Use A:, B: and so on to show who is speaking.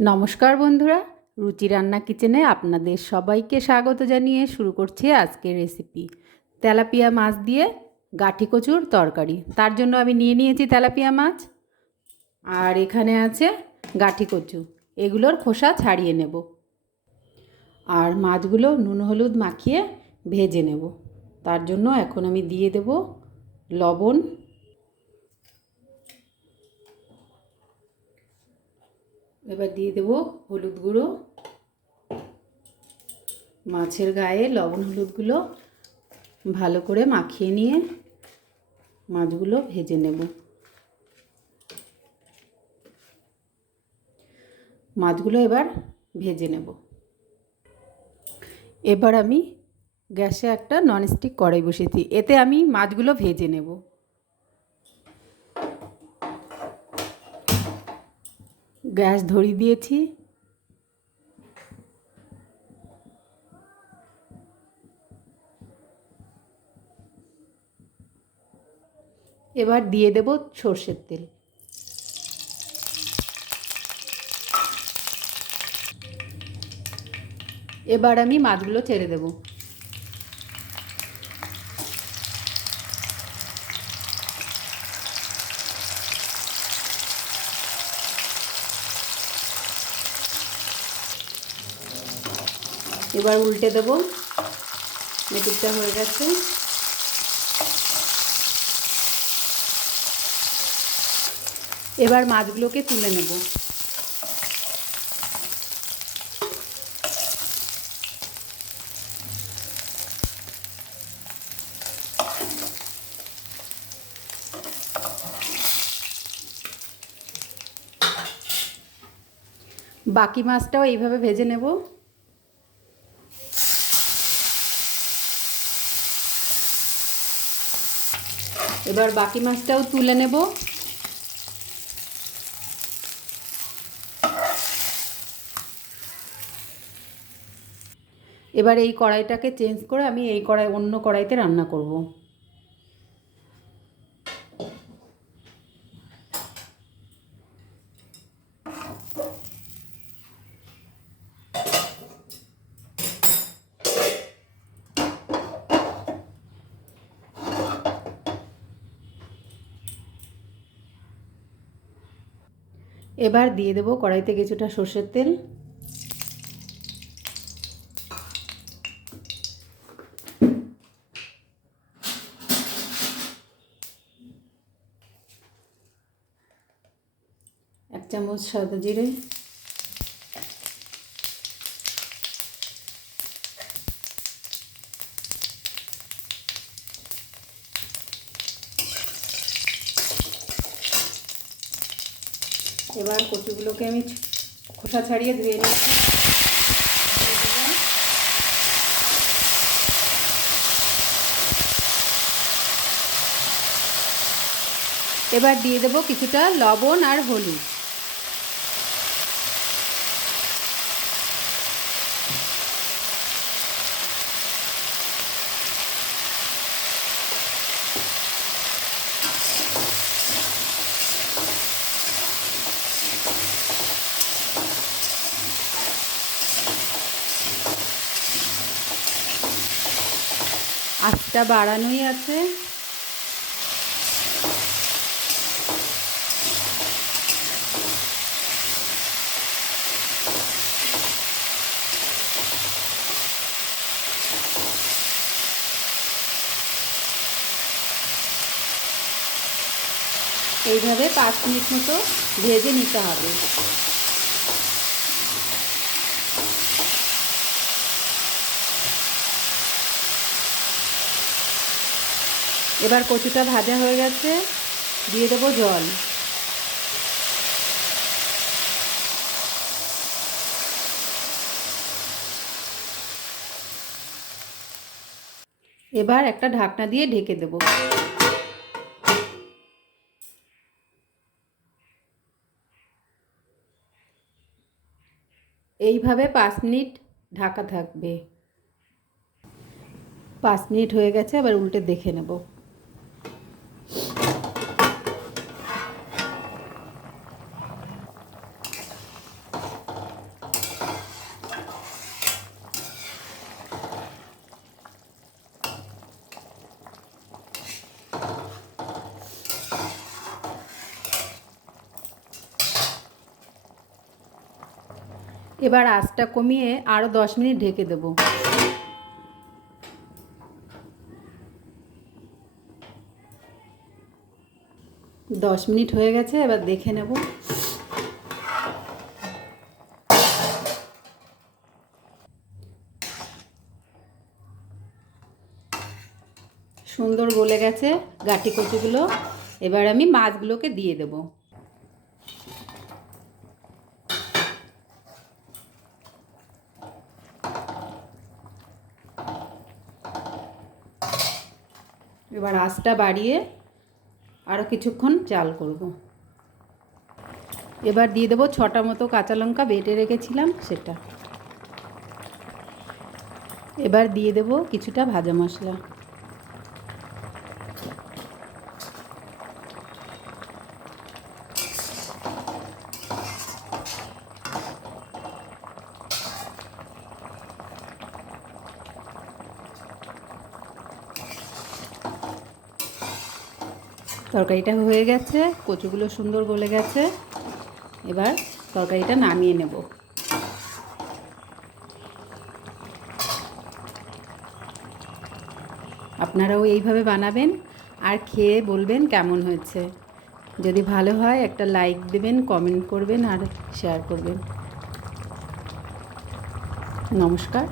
A: নমস্কার বন্ধুরা, রুচি রান্না কিচেনে আপনাদের সবাইকে স্বাগত জানিয়ে শুরু করছি আজকের রেসিপি। তেলাপিয়া মাছ দিয়ে গাঠি কচুর তরকারি। তার জন্য আমি নিয়ে নিয়েছি তেলাপিয়া মাছ। আর এখানে আছে গাঠি কচু। এগুলোর খোসা ছাড়িয়ে নেব। আর মাছগুলো নুন হলুদ মাখিয়ে ভেজে নেব। তার জন্য এখন আমি দিয়ে দেব লবণ এবার দিয়ে দেব হলুদ গুঁড়ো, মাছের গায়ে লবণ হলুদগুলো ভালো করে মাখিয়ে নিয়ে মাছগুলো ভেজে নেব। মাছগুলো এবার ভেজে নেব। এবার আমি গ্যাসে একটা ননস্টিক কড়াই বসিয়েছি, এতে আমি মাছগুলো ভেজে নেব। গ্যাস ধরিয়ে দিয়েছি। এবার দিয়ে দেব সর্ষের তেল। এবার আমি মাছগুলো ছেড়ে দেব। এবার উল্টে দেবো। এদিকটা হয়ে গেছে। এবার মাছগুলোকে তুলে নেব। বাকি মাছটাও এইভাবে ভেজে নেব। এবার বাকি মাছটাও তুলে নেব। এবার এই কড়াইটাকে চেঞ্জ করে আমি এই কড়াই, অন্য কড়াইতে রান্না করব। এবার দিয়ে দেবো কড়াইতে কিছুটা সর্ষের তেল। এক চামচ সাদা জিরে। এবার কচুগুলোকে আমি খোসা ছাড়িয়ে ধুয়ে নিচ্ছি। এবার দিয়ে দেবো কিছুটা লবণ আর হলুদ। আঁচটা বাড়ানোই আছে। এইভাবে পাঁচ মিনিট মতো ভেজে নিতে হবে। এবার কচুটা ভাজা হয়ে গেছে, দিয়ে দেবো জল। এবার একটা ঢাকনা দিয়ে ঢেকে দেবো। এইভাবে পাঁচ মিনিট ঢাকা থাকবে। পাঁচ মিনিট হয়ে গেছে, এবার উল্টে দেখে নেব। এবার আঁচটা কমিয়ে আরও দশ মিনিট ঢেকে দেবো। দশ মিনিট হয়ে গেছে, এবার দেখে নেব। সুন্দর গলে গেছে গাটি কচুগুলো এবার আমি মাছগুলোকে দিয়ে দেব। এবার আঁচটা বাড়িয়ে আরও কিছুক্ষণ চাল করব। এবার দিয়ে দেবো ছটা মতো কাঁচা লঙ্কা, বেটে রেখেছিলাম সেটা। এবার দিয়ে দেবো কিছুটা ভাজা মশলা। তরকারিটা হয়ে গেছে, কচুগুলো সুন্দর গলে গেছে। এবার তরকারিটা নামিয়ে নেব। আপনারাও এইভাবে বানাবেন আর খেয়ে বলবেন কেমন হয়েছে। যদি ভালো হয় একটা লাইক দেবেন, কমেন্ট করবেন আর শেয়ার করবেন। নমস্কার।